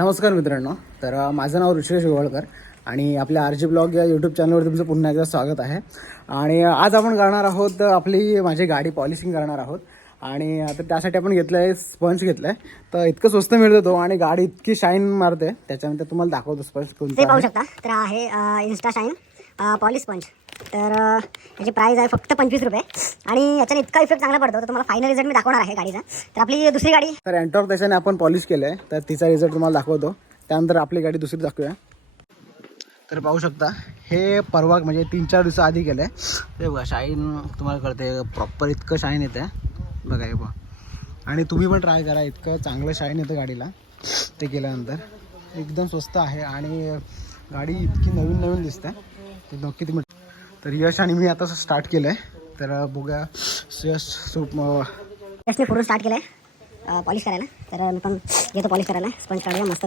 नमस्कार मित्रांनो. तर माझं नाव ऋषिकेश गोवाळकर आणि आपल्या आर जी ब्लॉग या यूट्यूब चॅनलवर तुमचं पुन्हा एकदा स्वागत आहे. आणि आज आपण करणार आहोत माझी गाडी पॉलिशिंग करणार आहोत. आणि आता त्यासाठी आपण घेतलं आहे स्पंज घेतलं आहे. तर इतकं स्वस्त मिळतो तो आणि गाडी इतकी शाईन मारते. त्याच्यानंतर तुम्हाला दाखवतो स्पंज कोणतं पाहू शकता. तर आहे इन्स्टा शाईन पॉलिश स्पंज. तर याची प्राईस आहे फक्त 25 रुपये आणि याच्याने इतका इफेक्ट चांगला पडतो. तर तुम्हाला फायनल रिझल्ट मी दाखवणार आहे गाडीचा. तर आपली दुसरी गाडी तर एंटॉर्क त्याच्याने आपण पॉलिश केलं आहे. तर तिचा रिझल्ट तुम्हाला दाखवतो. त्यानंतर आपली गाडी दुसरी दाखवूया. तर पाहू शकता हे परवा म्हणजे 3-4 दिवसाआधी केलं आहे. ते बघा शाईन तुम्हाला कळते प्रॉपर इतकं शाईन येतं बघा हे बघा. आणि तुम्ही पण ट्राय करा, इतकं चांगलं शाईन येतं गाडीला ते केल्यानंतर. एकदम स्वस्त आहे आणि गाडी इतकी नवीन दिसते ते नक्की तुम्ही. तर यश आणि मी आता स्टार्ट केलं आहे. तर बघूया यशने पूर्ण स्टार्ट केलं आहे पॉलिश करायला. तर मी पण घेतो पॉलिश करायला. स्पंज काढूया मस्त.